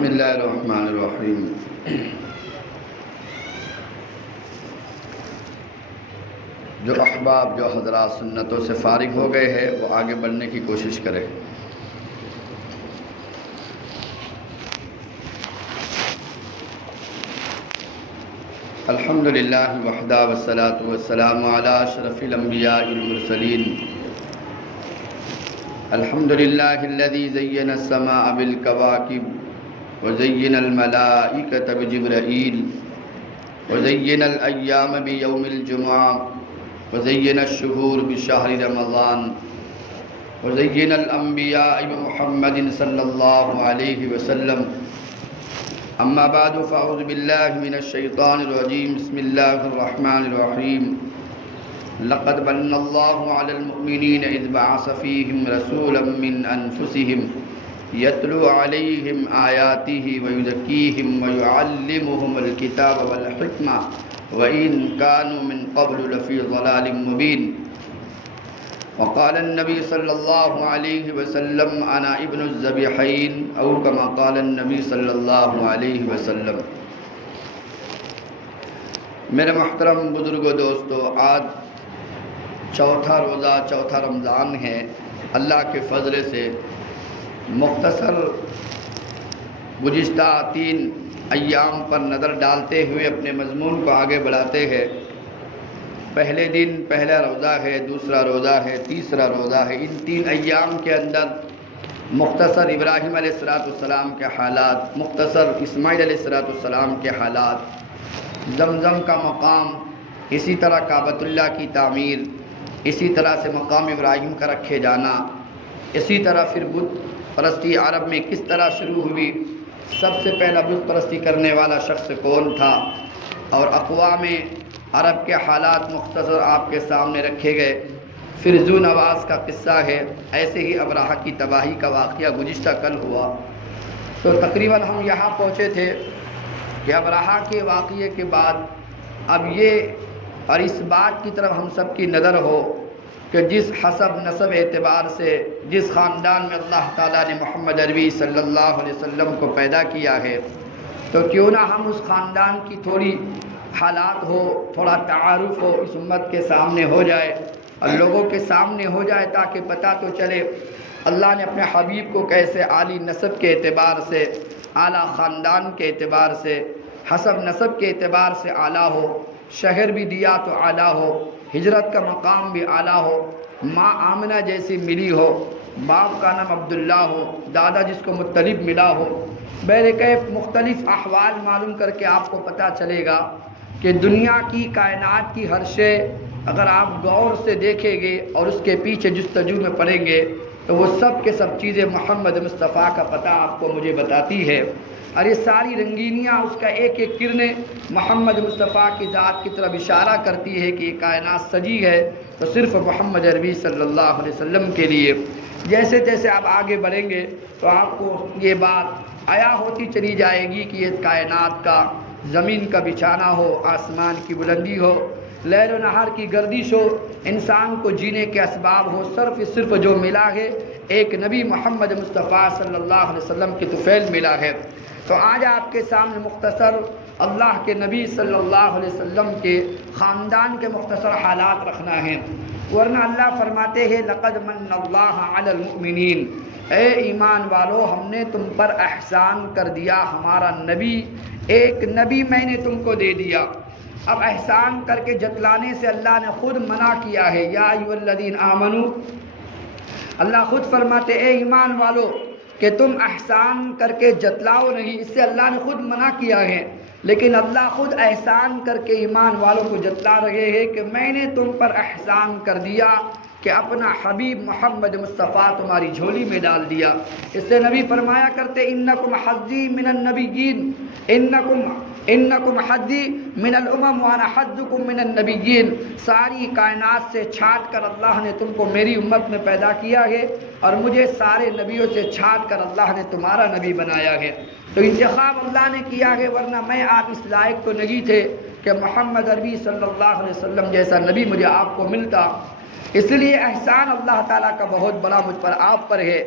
بسم اللہ الرحمن الرحیم۔ جو احباب جو حضرات سنتوں سے فارغ ہو گئے ہیں وہ آگے بڑھنے کی کوشش کریں۔ الحمدللہ وحدہ والصلاة والسلام علی اشرف الانبیاء والمرسلین۔ الحمدللہ الذی زین السماء بالکواکب وزین الملائکۃ بجبرائیل وزین الایام بیوم الجمعہ وزین الشہور بشہر رمضان وزین الانبیاء بمحمد صلی اللہ علیہ وسلم۔ اما بعد فاعوذ باللہ من الشیطان الرجیم، بسم اللہ الرحمن الرحیم۔ لقد من اللہ علی المؤمنین اذ بعث فیہم رسولا من انفسہم یتلو علیہم آیاتہ ویزکیہم ویعلمہم الکتاب والحکمہ وَإِن كَانُوا مِن قَبْلُ لَفِي ضَلَالٍ مُبِينٍ۔ وقال النبی صلی اللہ علیہ وسلم انا ابن الذبیحین او کما قال النبی صلی اللہ علیہ وسلم۔ میرے محترم بزرگوں دوستو، آج چوتھا روزہ، چوتھا رمضان ہے۔ اللہ کے فضل سے مختصر گزشتہ 3 ایام پر نظر ڈالتے ہوئے اپنے مضمون کو آگے بڑھاتے ہیں۔ پہلے دن پہلا روزہ ہے، دوسرا روزہ ہے، تیسرا روزہ ہے۔ ان 3 ایام کے اندر مختصر ابراہیم علیہ السلام کے حالات، مختصر اسماعیل علیہ السلام کے حالات، زمزم کا مقام، اسی طرح کعبۃ اللہ کی تعمیر، اسی طرح سے مقام ابراہیم کا رکھے جانا، اسی طرح پھر بت پرستی عرب میں کس طرح شروع ہوئی، سب سے پہلا بت پرستی کرنے والا شخص کون تھا، اور اقوام عرب کے حالات مختصر آپ کے سامنے رکھے گئے۔ پھر ذو نواس کا قصہ ہے، ایسے ہی ابرہہ کی تباہی کا واقعہ گزشتہ کل ہوا۔ تو تقریباً ہم یہاں پہنچے تھے کہ ابرہہ کے واقعے کے بعد اب یہ اور اس بات کی طرف ہم سب کی نظر ہو کہ جس حسب نسب اعتبار سے جس خاندان میں اللہ تعالیٰ نے محمد عربی صلی اللہ علیہ وسلم کو پیدا کیا ہے، تو کیوں نہ ہم اس خاندان کی تھوڑی حالات ہو، تھوڑا تعارف ہو، اس امت کے سامنے ہو جائے اور لوگوں کے سامنے ہو جائے، تاکہ پتہ تو چلے اللہ نے اپنے حبیب کو کیسے عالی نسب کے اعتبار سے، اعلیٰ خاندان کے اعتبار سے، حسب نسب کے اعتبار سے اعلیٰ ہو، شہر بھی دیا تو اعلیٰ ہو، ہجرت کا مقام بھی اعلیٰ ہو، ماں آمنہ جیسی ملی ہو، باپ کا نام عبداللہ ہو، دادا جس کو مطلب ملا ہو۔ بہرکیف مختلف احوال معلوم کر کے آپ کو پتہ چلے گا کہ دنیا کی کائنات کی ہر شے اگر آپ غور سے دیکھیں گے اور اس کے پیچھے جستجو میں پڑیں گے تو وہ سب کے سب چیزیں محمد مصطفیٰ کا پتہ آپ کو مجھے بتاتی ہے، اور یہ ساری رنگینیاں اس کا ایک ایک کرنے محمد مصطفیٰ کی ذات کی طرف اشارہ کرتی ہے کہ یہ کائنات سجی ہے تو صرف محمد عربی صلی اللہ علیہ وسلم کے لیے۔ جیسے جیسے آپ آگے بڑھیں گے تو آپ کو یہ بات عیا ہوتی چلی جائے گی کہ یہ کائنات کا زمین کا بچھانا ہو، آسمان کی بلندی ہو، لیل و نہار کی گردش ہو، انسان کو جینے کے اسباب ہو، صرف جو ملا ہے ایک نبی محمد مصطفیٰ صلی اللہ علیہ وسلم کی طفیل ملا ہے۔ تو آج آپ کے سامنے مختصر اللہ کے نبی صلی اللہ علیہ وسلم کے خاندان کے مختصر حالات رکھنا ہے، ورنہ اللہ فرماتے ہیں لقد من اللہ علی المؤمنین، اے ایمان والو ہم نے تم پر احسان کر دیا، ہمارا نبی، ایک نبی میں نے تم کو دے دیا۔ اب احسان کر کے جتلانے سے اللہ نے خود منع کیا ہے، یا ایھا الذین آمنو، اللہ خود فرماتے اے ایمان والو کہ تم احسان کر کے جتلاؤ نہیں، اس سے اللہ نے خود منع کیا ہے، لیکن اللہ خود احسان کر کے ایمان والوں کو جتلا رہے ہیں کہ میں نے تم پر احسان کر دیا کہ اپنا حبیب محمد مصطفیٰ تمہاری جھولی میں ڈال دیا۔ اس سے نبی فرمایا کرتے انکم حظی من النبیین، انکم حظی من الامم وانا حظکم من النبیین، ساری کائنات سے چھانٹ کر اللہ نے تم کو میری امت میں پیدا کیا ہے اور مجھے سارے نبیوں سے چھانٹ کر اللہ نے تمہارا نبی بنایا ہے۔ تو انتخاب اللہ نے کیا ہے، ورنہ میں آپ اس لائق تو نہیں تھے کہ محمد عربی صلی اللہ علیہ وسلم جیسا نبی مجھے آپ کو ملتا۔ اس لیے احسان اللہ تعالیٰ کا بہت بڑا مجھ پر آپ پر ہے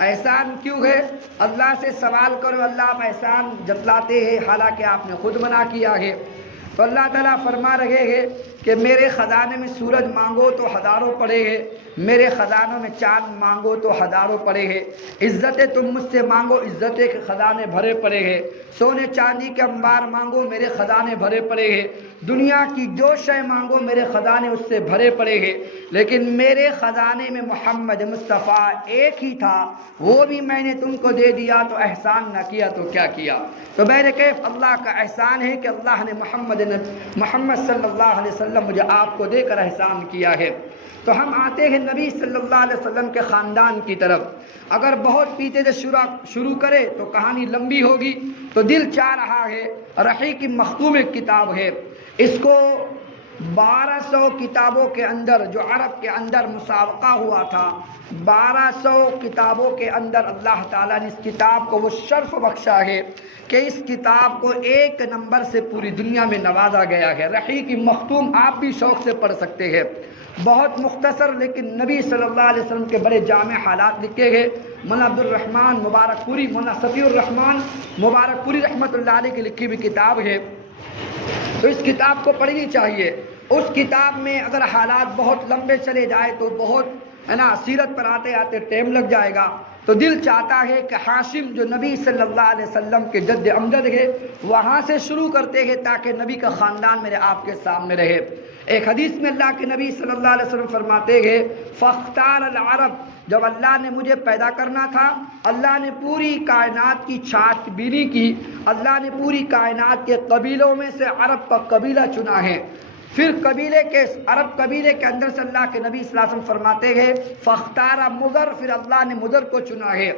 احسان کیوں ہے؟ اللہ سے سوال کرو، اللہ آپ احسان جتلاتے ہیں حالانکہ آپ نے خود منع کیا ہے۔ تو اللہ تعالیٰ فرما رہے ہیں کہ میرے خزانے میں سورج مانگو تو ہزاروں پڑے ہیں، میرے خزانوں میں چاند مانگو تو ہزاروں پڑے ہیں، عزتیں تم مجھ سے مانگو عزتیں کے خزانے بھرے پڑے ہیں، سونے چاندی کے انبار مانگو میرے خزانے بھرے پڑے ہیں، دنیا کی جو شے مانگو میرے خزانے اس سے بھرے پڑے ہیں، لیکن میرے خزانے میں محمد مصطفیٰ ایک ہی تھا، وہ بھی میں نے تم کو دے دیا تو احسان نہ کیا تو کیا کیا؟ تو بہرکیف اللہ کا احسان ہے کہ اللہ نے محمد صلی اللہ علیہ وسلم مجھے آپ کو دے کر احسان کیا ہے۔ تو ہم آتے ہیں نبی صلی اللہ علیہ وسلم کے خاندان کی طرف۔ اگر بہت پیچھے سے شروع کرے تو کہانی لمبی ہوگی، تو دل چاہ رہا ہے، رحیق مختوم ایک کتاب ہے، اس کو 1200 کتابوں کے اندر جو عرب کے اندر مسابقہ ہوا تھا، 1200 کتابوں کے اندر اللہ تعالیٰ نے اس کتاب کو وہ شرف بخشا ہے کہ اس کتاب کو 1 نمبر سے پوری دنیا میں نوازا گیا ہے۔ رحیق مختوم آپ بھی شوق سے پڑھ سکتے ہیں، بہت مختصر لیکن نبی صلی اللہ علیہ وسلم کے بڑے جامع حالات لکھے گئے۔ مولانا عبد الرحمن مبارک پوری، مولانا صفی الرحمن مبارک پوری رحمۃ اللہ علیہ کی لکھی ہوئی کتاب ہے، تو اس کتاب کو پڑھنی چاہیے۔ اس کتاب میں اگر حالات بہت لمبے چلے جائے تو بہت سیرت پر آتے آتے ٹائم لگ جائے گا، تو دل چاہتا ہے کہ ہاشم جو نبی صلی اللہ علیہ وسلم کے جد امجد ہے وہاں سے شروع کرتے ہیں تاکہ نبی کا خاندان میرے آپ کے سامنے رہے۔ ایک حدیث میں اللہ کے نبی صلی اللہ علیہ وسلم فرماتے ہیں فاختار العرب، جب اللہ نے مجھے پیدا کرنا تھا اللہ نے پوری کائنات کی چھانٹ بینی کی، اللہ نے پوری کائنات کے قبیلوں میں سے عرب کا قبیلہ چنا ہے، پھر عرب قبیلے کے اندر سے اللہ کے نبی صلی اللہ علیہ وسلم فرماتے ہیں فاختار مضر، پھر اللہ نے مضر کو چنا ہے،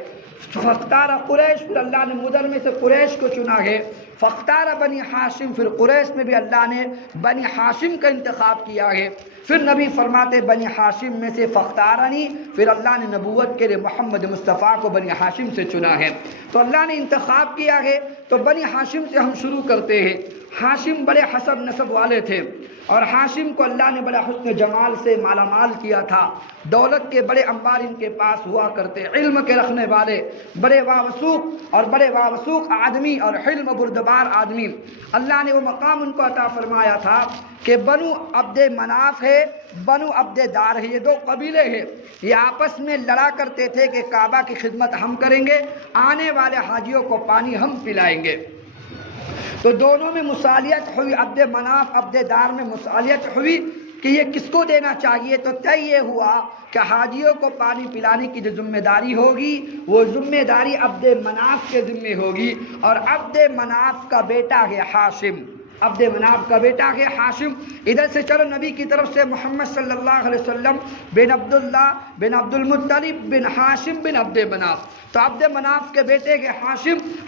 فاختار قریش، پھر اللہ نے مضر میں سے قریش کو چنا ہے، فاختار بنی ہاشم، پھر قریش میں بھی اللہ نے بنی ہاشم کا انتخاب کیا ہے، پھر نبی فرماتے بنی ہاشم میں سے فاختارنی، پھر اللہ نے نبوت کے لیے محمد مصطفیٰ کو بنی ہاشم سے چنا ہے۔ تو اللہ نے انتخاب کیا ہے، تو بنی ہاشم سے ہم شروع کرتے ہیں۔ ہاشم بڑے حسب نسب والے تھے، اور ہاشم کو اللہ نے بڑا حسن جمال سے مالا مال کیا تھا، دولت کے بڑے انبار ان کے پاس ہوا کرتے، علم کے رکھنے والے بڑے وابسوخ آدمی اور حلم بردبار آدمی۔ اللہ نے وہ مقام ان کو عطا فرمایا تھا کہ بنو عبد مناف ہے، بنو عبد دار ہے، یہ 2 قبیلے ہیں، یہ آپس میں لڑا کرتے تھے کہ کعبہ کی خدمت ہم کریں گے، آنے والے حاجیوں کو پانی ہم پلائیں گے۔ تو دونوں میں مصالحت ہوئی، عبد مناف عبد دار میں مصالحت ہوئی کہ یہ کس کو دینا چاہیے، تو طے یہ ہوا کہ حاجیوں کو پانی پلانے کی جو ذمہ داری ہوگی وہ ذمہ داری عبد مناف کے ذمہ ہوگی، اور عبد مناف کا بیٹا ہے ہاشم، عبد مناف کا بیٹا ہے ہاشم۔ ادھر سے چلو نبی کی طرف سے محمد صلی اللہ علیہ وسلم بن عبداللہ بن عبد المطلب بن ہاشم بن عبد مناف، تو عبد مناف کے بیٹے کے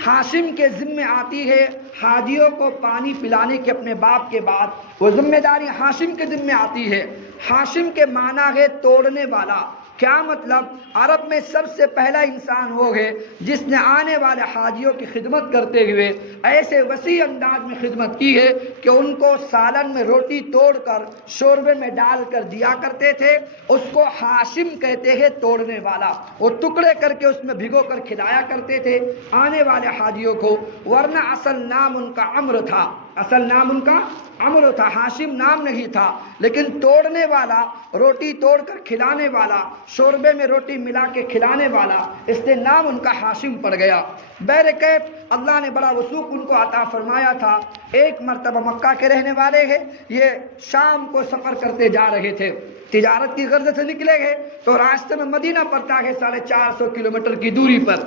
ہاشم کے ذمہ آتی ہے حاجیوں کو پانی پلانے کے، اپنے باپ کے بعد وہ ذمہ داری ہاشم کے ذمہ آتی ہے۔ ہاشم کے معنی ہے توڑنے والا، کیا مطلب؟ عرب میں سب سے پہلا انسان وہ ہے جس نے آنے والے حاجیوں کی خدمت کرتے ہوئے ایسے وسیع انداز میں خدمت کی ہے کہ ان کو سالن میں روٹی توڑ کر شوربے میں ڈال کر دیا کرتے تھے، اس کو ہاشم کہتے ہیں، توڑنے والا۔ وہ ٹکڑے کر کے اس میں بھگو کر کھلایا کرتے تھے آنے والے حاجیوں کو، ورنہ اصل نام ان کا عمرو تھا، اصل نام ان کا عمرو تھا، ہاشم نام نہیں تھا، لیکن توڑنے والا، روٹی توڑ کر کھلانے والا، شوربے میں روٹی ملا کے کھلانے والا، اس نے نام ان کا ہاشم پڑ گیا۔ بہرکیف اللہ نے بڑا وثوق ان کو عطا فرمایا تھا۔ ایک مرتبہ مکہ کے رہنے والے ہیں، یہ شام کو سفر کرتے جا رہے تھے، تجارت کی غرض سے نکلے گئے، تو راستے میں مدینہ پڑتا ہے 450 کلومیٹر کی دوری پر،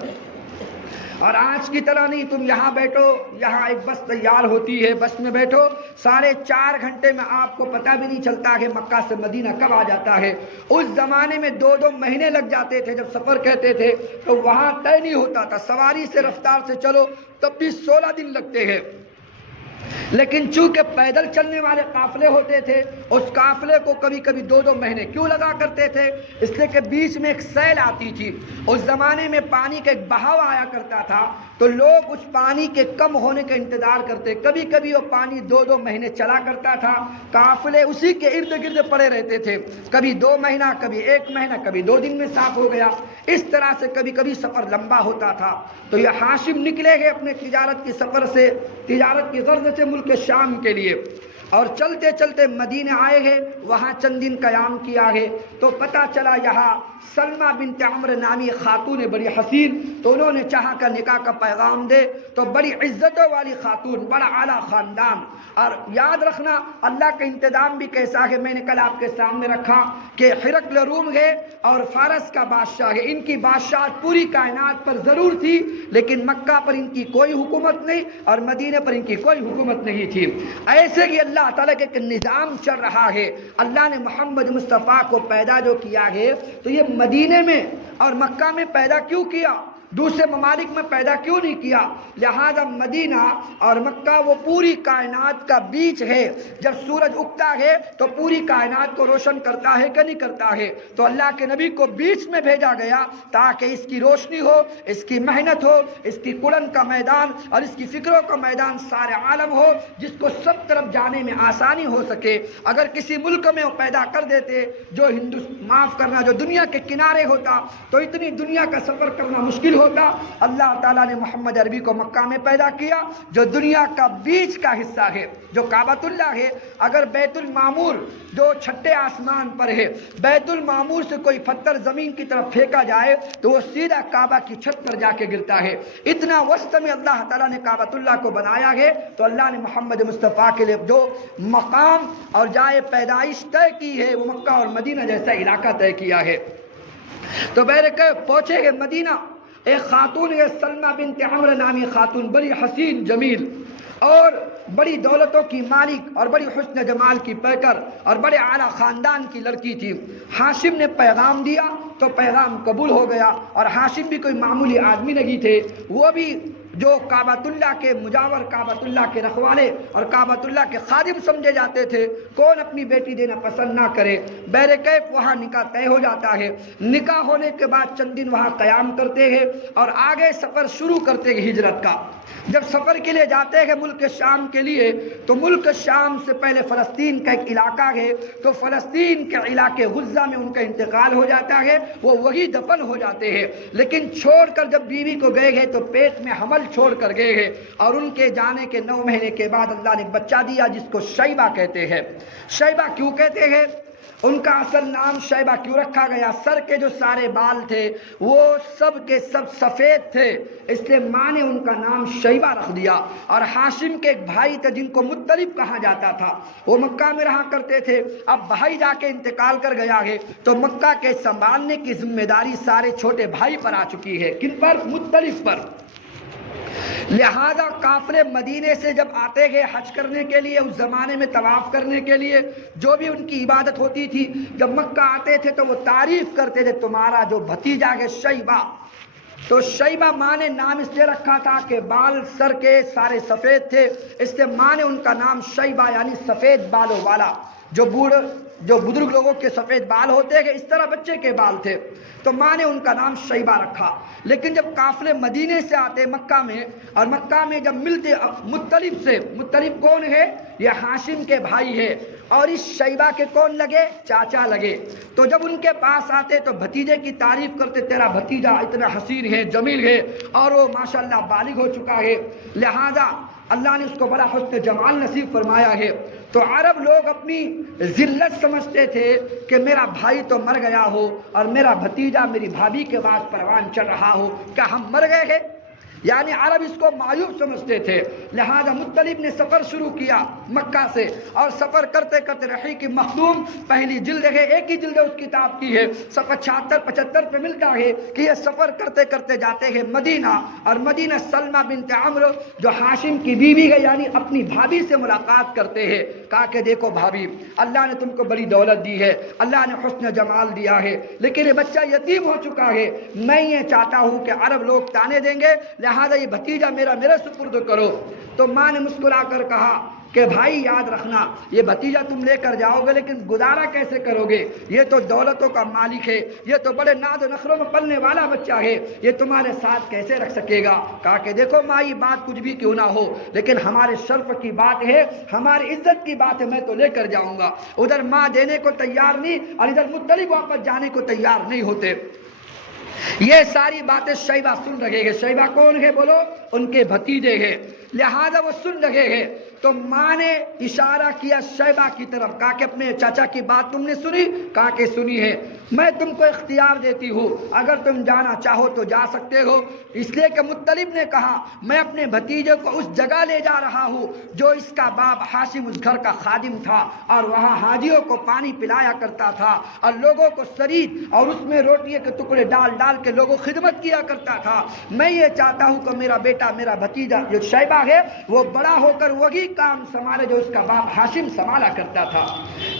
اور آج کی طرح نہیں تم یہاں بیٹھو، یہاں ایک بس تیار ہوتی ہے، بس میں بیٹھو 4.5 گھنٹے میں آپ کو پتہ بھی نہیں چلتا کہ مکہ سے مدینہ کب آ جاتا ہے۔ اس زمانے میں 2 مہینے لگ جاتے تھے جب سفر کہتے تھے، تو وہاں طے نہیں ہوتا تھا، سواری سے رفتار سے چلو تب بھی 16 دن لگتے ہیں۔ لیکن چونکہ پیدل چلنے والے قافلے ہوتے تھے، اس قافلے کو کبھی کبھی 2 مہینے کیوں لگا کرتے تھے؟ اس لیے کہ بیچ میں ایک سیل آتی تھی، اس زمانے میں پانی کا ایک بہاؤ آیا کرتا تھا، تو لوگ اس پانی کے کم ہونے کا انتظار کرتے، کبھی کبھی وہ پانی 2 مہینے چلا کرتا تھا، قافلے اسی کے ارد گرد پڑے رہتے تھے، کبھی 2 مہینہ، کبھی 1 مہینہ، کبھی 2 دن میں صاف ہو گیا، اس طرح سے کبھی کبھی سفر لمبا ہوتا تھا۔ تو یہ ہاشم نکلے گئے اپنے تجارت کی سفر سے، تجارت کی غرض سے ملک شام کے لیے، اور چلتے چلتے مدینے آئے ہیں، وہاں چند دن قیام کیا ہے، تو پتہ چلا یہاں سلمہ بنت عمرو نامی خاتون بڑی حسین، تو انہوں نے چاہا کہ نکاح کا پیغام دے، تو بڑی عزتوں والی خاتون، بڑا اعلیٰ خاندان، اور یاد رکھنا اللہ کا انتظام بھی کیسا ہے، میں نے کل آپ کے سامنے رکھا کہ ہرقل روم ہے اور فارس کا بادشاہ ہے، ان کی بادشاہت پوری کائنات پر ضرور تھی، لیکن مکہ پر ان کی کوئی حکومت نہیں اور مدینے پر ان کی کوئی حکومت نہیں تھی۔ ایسے کہ اللہ تعالیٰ کے ایک نظام چل رہا ہے، اللہ نے محمد مصطفیٰ کو پیدا جو کیا ہے تو یہ مدینے میں اور مکہ میں پیدا کیوں کیا، دوسرے ممالک میں پیدا کیوں نہیں کیا؟ لہذا مدینہ اور مکہ وہ پوری کائنات کا بیچ ہے، جب سورج اگتا ہے تو پوری کائنات کو روشن کرتا ہے کہ نہیں کرتا ہے، تو اللہ کے نبی کو بیچ میں بھیجا گیا تاکہ اس کی روشنی ہو، اس کی محنت ہو، اس کی قرآن کا میدان اور اس کی فکروں کا میدان سارے عالم ہو، جس کو سب طرف جانے میں آسانی ہو سکے۔ اگر کسی ملک میں وہ پیدا کر دیتے جو معاف کرنا جو دنیا کے کنارے ہوتا تو اتنی دنیا کا سفر کرنا مشکل ہوتا۔ اللہ تعالیٰ نے محمد عربی کو مکہ میں پیدا کیا جو دنیا کا بیچ کا حصہ ہے، جو کعبۃ اللہ ہے۔ اگر بیت المعمور جو چھٹے آسمان پر ہے، بیت المعمور سے کوئی پتھر زمین کی طرف پھینکا جائے تو وہ سیدھا کعبہ کی چھت پر جا کے گرتا ہے، اتنا وسط میں اللہ تعالیٰ نے کعبۃ اللہ کو بنایا ہے۔ تو اللہ نے محمد مصطفیٰ کے لیے جو مقام اور جائے پیدائش طے کی ہے وہ مکہ اور مدینہ جیسا علاقہ طے کیا ہے۔ تو بہرکیف پہنچے گئے مدینہ، ایک خاتون ہے سلمہ بنت عمرو نامی خاتون، بڑی حسین جمیل اور بڑی دولتوں کی مالک اور بڑی حسن جمال کی پیکر اور بڑے اعلیٰ خاندان کی لڑکی تھی۔ ہاشم نے پیغام دیا تو پیغام قبول ہو گیا، اور ہاشم بھی کوئی معمولی آدمی نہیں تھے، وہ بھی جو کعبۃ اللہ کے مجاور، کعبۃ اللہ کے رکھوالے اور کعبۃ اللہ کے خادم سمجھے جاتے تھے، کون اپنی بیٹی دینا پسند نہ کرے۔ بہرکیف وہاں نکاح طے ہو جاتا ہے، نکاح ہونے کے بعد چند دن وہاں قیام کرتے ہیں اور آگے سفر شروع کرتے ہیں ہجرت کا۔ جب سفر کے لیے جاتے ہیں ملک شام کے لیے تو ملک شام سے پہلے فلسطین کا ایک علاقہ ہے، تو فلسطین کے علاقے غزہ میں ان کا انتقال ہو جاتا ہے، وہ وہی دفن ہو جاتے ہیں، لیکن چھوڑ کر جب بیوی کو گئے ہیں تو پیٹ میں حمل چھوڑ کر گئے ہیں، اور ان کے جانے کے 9 مہینے کے بعد اللہ نے بچہ دیا جس کو شیبہ کہتے ہیں۔ شیبہ کیوں کہتے ہیں؟ ان کا اصل نام شیبہ کیوں رکھا گیا؟ سر کے جو سارے بال تھے وہ سب کے سب سفید تھے، اس لیے ماں نے ان کا نام شیبہ رکھ دیا۔ اور ہاشم کے ایک بھائی تھے جن کو مطلب کہا جاتا تھا، وہ مکہ میں رہا کرتے تھے، اب بھائی جا کے انتقال کر گیا ہے تو مکہ کے سنبھالنے کی ذمہ داری سارے چھوٹے بھائی پر آ چکی ہے۔ کن پر؟ مطلب پر۔ لہذا قافلے مدینے سے جب آتے گئے حج کرنے کے لیے، اس زمانے میں طواف کرنے کے لیے جو بھی ان کی عبادت ہوتی تھی، جب مکہ آتے تھے تو وہ تعریف کرتے تھے تمہارا جو بھتیجا ہے شیبہ، تو شیبہ ماں نے نام اس لیے رکھا تھا کہ بال سر کے سارے سفید تھے، اس لیے ماں نے ان کا نام شیبہ یعنی سفید بالوں والا، جو بزرگ لوگوں کے سفید بال ہوتے ہیں اس طرح بچے کے بال تھے، تو ماں نے ان کا نام شیبہ رکھا۔ لیکن جب قافلے مدینے سے آتے مکہ میں، اور مکہ میں جب ملتے مطلب سے، مطلب کون ہے؟ یہ ہاشم کے بھائی ہے، اور اس شیبہ کے کون لگے؟ چاچا لگے۔ تو جب ان کے پاس آتے تو بھتیجے کی تعریف کرتے، تیرا بھتیجا اتنا حسین ہے، جمیل ہے، اور وہ ماشاءاللہ بالغ ہو چکا ہے، لہذا اللہ نے اس کو بڑا حسن جمال نصیب فرمایا ہے۔ تو عرب لوگ اپنی ذلت سمجھتے تھے کہ میرا بھائی تو مر گیا ہو اور میرا بھتیجا میری بھابھی کے بعد پروان چڑھ رہا ہو، کیا ہم مر گئے ہیں؟ یعنی عرب اس کو معیوب سمجھتے تھے، لہذا مطلب نے سفر شروع کیا مکہ سے، اور سفر کرتے کرتے رحیق مخدوم پہلی جلد ہے، ایک ہی جلد اس کتاب کی ہے، صفحہ 76-75 پہ ملتا ہے کہ یہ سفر کرتے کرتے جاتے ہیں مدینہ، اور مدینہ سلمہ بنت عمرو جو ہاشم کی بیوی ہے یعنی اپنی بھابھی سے ملاقات کرتے ہیں۔ کہا کہ دیکھو بھابھی، اللہ نے تم کو بڑی دولت دی ہے، اللہ نے حسن جمال دیا ہے، لیکن یہ بچہ یتیم ہو چکا ہے، میں یہ چاہتا ہوں کہ عرب لوگ تانے دیں گے، لہذا یہ بھتیجا میرے سپرد کرو۔ تو ماں نے مسکرا کر کہا کہ بھائی یاد رکھنا، یہ بھتیجا تم لے کر جاؤ گے لیکن گزارا کیسے کرو گے؟ یہ تو دولتوں کا مالک ہے، یہ تو بڑے ناز و نخروں میں پلنے والا بچہ ہے، یہ تمہارے ساتھ کیسے رکھ سکے گا؟ کہا کہ دیکھو ماں، یہ بات کچھ بھی کیوں نہ ہو، لیکن ہمارے شرف کی بات ہے، ہماری عزت کی بات ہے، میں تو لے کر جاؤں گا۔ ادھر ماں دینے کو تیار نہیں اور ادھر مطلب واپس جانے کو تیار نہیں ہوتے۔ یہ ساری باتیں شیبہ سن رہے ہیں۔ شیبہ کون ہے بولو؟ ان کے بھتیجے ہیں، لہذا وہ سن رہے ہیں۔ تو ماں نے اشارہ کیا شیبہ کی طرف، کہا کہ اپنے چاچا کی بات تم نے سنی؟ کہا کہ سنی ہے، میں تم کو اختیار دیتی ہوں، اگر تم جانا چاہو تو جا سکتے ہو۔ اس لیے کہ مطلب نے کہا میں اپنے بھتیجے کو اس جگہ لے جا رہا ہوں جو اس کا باپ ہاشم اس گھر کا خادم تھا، اور وہاں حاجیوں کو پانی پلایا کرتا تھا اور لوگوں کو سرید اور اس میں روٹی کے ٹکڑے ڈال ڈال کے لوگوں خدمت کیا کرتا تھا۔ میں یہ چاہتا ہوں کہ میرا بیٹا، میرا بھتیجا جو شیبہ ہے، وہ بڑا ہو کر وہی کام سنبھالے جو اس کا باپ ہاشم سنبھالا کرتا تھا۔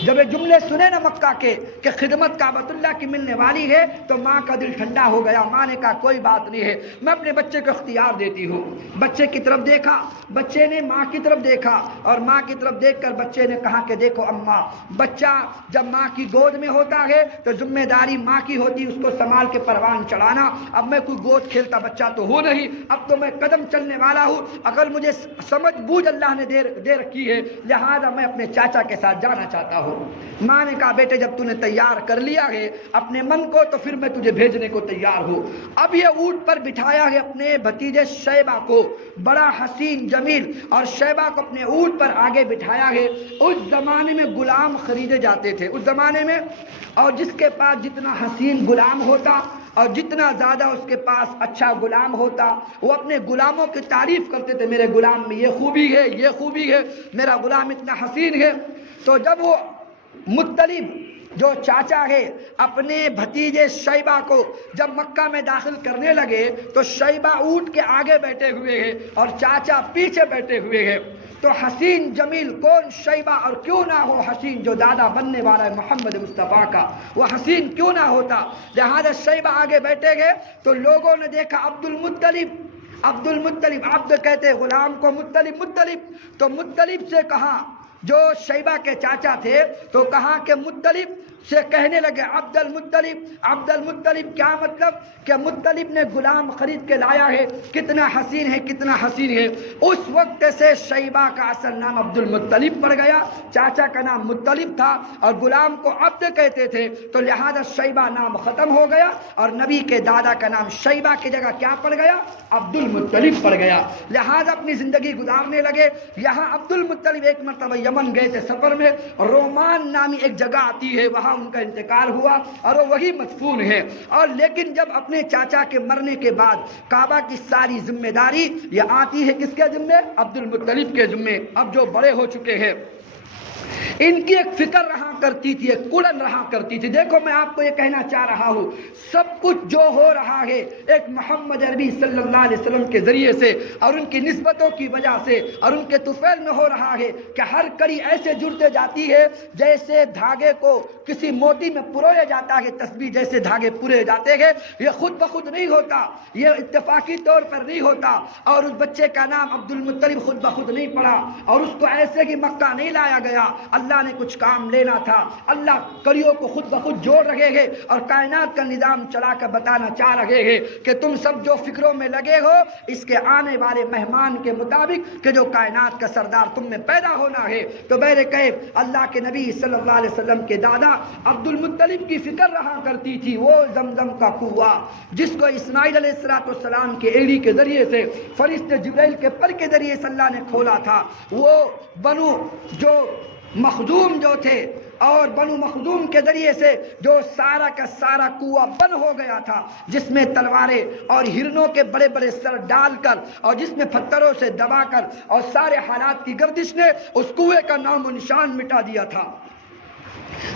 جب یہ جملے سنے نا مکہ کے کہ خدمت کعبۃ اللہ کی ملنے والی ہے، تو ماں کا دل ٹھنڈا ہو گیا۔ ماں نے کہا کوئی بات نہیں ہے، میں اپنے بچے کو اختیار دیتی ہوں۔ بچے کی طرف دیکھا، بچے نے ماں کی طرف دیکھا، اور ماں کی طرف دیکھ کر بچے نے کہا کہ دیکھو اماں، بچہ جب ماں کی گود میں ہوتا ہے تو ذمہ داری ماں کی ہوتی، اس کو سنبھال کے پروان چڑھانا۔ اب میں کوئی گود کھیلتا بچہ تو ہوں نہیں، اب تو میں قدم چلنے والا ہوں، اگر مجھے سمجھ بوجھ اللہ نے دے رکھی ہے، لہذا میں اپنے چاچا کے ساتھ جانا چاہتا ہوں۔ ماں نے کہا بیٹے جب تو نے تیار کر لیا ہے اپنے من کو، تو پھر میں تجھے بھیجنے کو تیار ہوں۔ اب یہ اونٹ پر بٹھایا ہے اپنے بھتیجے شیبہ کو، بڑا حسین جمیل، اور شیبہ کو اپنے اونٹ پر آگے بٹھایا ہے۔ اس زمانے میں غلام خریدے جاتے تھے، اس زمانے میں، اور جس کے پاس جتنا حسین غلام ہوتا اور جتنا زیادہ اس کے پاس اچھا غلام ہوتا، وہ اپنے غلاموں کی تعریف کرتے تھے، میرے غلام میں یہ خوبی ہے، یہ خوبی ہے، میرا غلام اتنا حسین ہے۔ تو جب وہ مطلب جو چاچا ہے اپنے بھتیجے شیبہ کو جب مکہ میں داخل کرنے لگے، تو شیبہ اونٹ کے آگے بیٹھے ہوئے ہیں اور چاچا پیچھے بیٹھے ہوئے ہیں۔ تو حسین جمیل کون شیبہ، اور کیوں نہ ہو حسین جو دادا بننے والا ہے محمد مصطفیٰ کا، وہ حسین کیوں نہ ہوتا۔ لہذا شیبہ آگے بیٹھے گئے تو لوگوں نے دیکھا عبد المطلب، عبد کہتے غلام کو، مطلب تو مطلب سے کہا، جو شیبہ کے چاچا تھے تو کہا کہ مطلب سے کہنے لگے عبد المطلب کیا مطلب؟ کہ مطلب نے غلام خرید کے لایا ہے، کتنا حسین ہے، کتنا حسین ہے۔ اس وقت سے شیبہ کا اصل نام عبد المطلب پڑ گیا، چاچا کا نام مطلب تھا اور غلام کو عبد کہتے تھے، تو لہذا شیبہ نام ختم ہو گیا اور نبی کے دادا کا نام شیبہ کی جگہ کیا پڑ گیا؟ عبد المطلب پڑ گیا۔ لہذا اپنی زندگی گزارنے لگے۔ یہاں عبد المطلب ایک مرتبہ یمن گئے تھے سفر میں، رومان نامی ایک جگہ آتی ہے، وہاں ان کا انتقال ہوا اور وہ وہی مدفون ہے۔ اور لیکن جب اپنے چاچا کے مرنے کے بعد کعبہ کی ساری ذمہ داری یہ آتی ہے کس کے ذمے؟ عبد المطلب کے ذمے۔ اب جو بڑے ہو چکے ہیں، ان کی ایک فکر رہا کرتی تھی، ایک کڑن رہا کرتی تھی۔ دیکھو میں آپ کو یہ کہنا چاہ رہا ہوں، سب کچھ جو ہو رہا ہے ایک محمد عربی صلی اللہ علیہ وسلم کے ذریعے سے اور ان کی نسبتوں کی وجہ سے اور ان کے طفیل میں ہو رہا ہے کہ ہر کڑی ایسے جڑتے جاتی ہے جیسے دھاگے کو کسی موتی میں پرویا جاتا ہے، تسبیح جیسے دھاگے پورے جاتے ہیں۔ یہ خود بخود نہیں ہوتا، یہ اتفاقی طور پر نہیں ہوتا، اور اس بچے کا نام عبد المطلب خود بخود نہیں پڑا اور اس کو ایسے ہی مکہ نہیں لایا گیا۔ اللہ نے کچھ کام لینا تھا، اللہ کڑیوں کو خود بخود جوڑ رہے ہیں اور کائنات کا نظام چلا کر بتانا چاہ رہے ہیں کہ تم سب جو فکروں میں لگے ہو اس کے آنے والے مہمان کے مطابق کہ جو کائنات کا سردار تم میں پیدا ہونا ہے۔ تو بہرکیف اللہ کے نبی صلی اللہ علیہ وسلم کے دادا عبد المطلب کی فکر رہا کرتی تھی، وہ زمزم کا کنواں جس کو اسماعیل علیہ السلام کے ایڑی کے ذریعے سے فرشتے جبرائیل کے پر کے ذریعے سے اللہ نے کھولا تھا، وہ بنو جو مخزوم جو تھے اور بنو مخزوم کے ذریعے سے جو سارا کا سارا کنواں بند ہو گیا تھا، جس میں تلواریں اور ہرنوں کے بڑے بڑے سر ڈال کر اور جس میں پتھروں سے دبا کر اور سارے حالات کی گردش نے اس کنویں کا نام و نشان مٹا دیا تھا۔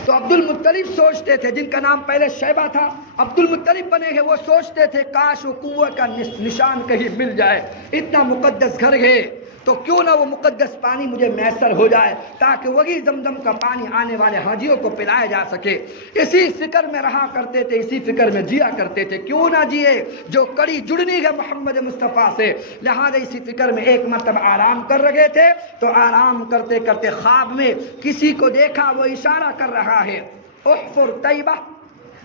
تو عبد المطلب سوچتے تھے، جن کا نام پہلے شیبہ تھا عبد المطلب بنے ہیں، وہ سوچتے تھے کاش وہ کنویں کا نشان کہیں مل جائے، اتنا مقدس گھر ہے تو کیوں نہ وہ مقدس پانی مجھے میسر ہو جائے تاکہ وہی زمزم کا پانی آنے والے حاجیوں کو پلایا جا سکے۔ اسی فکر میں رہا کرتے تھے، اسی فکر میں جیا کرتے تھے۔ کیوں نہ جیے جو کڑی جڑنی ہے محمد مصطفیٰ سے، لہذا اسی فکر میں ایک مرتبہ آرام کر رہے تھے تو آرام کرتے کرتے خواب میں کسی کو دیکھا، وہ اشارہ کر رہا ہے احفر طیبہ،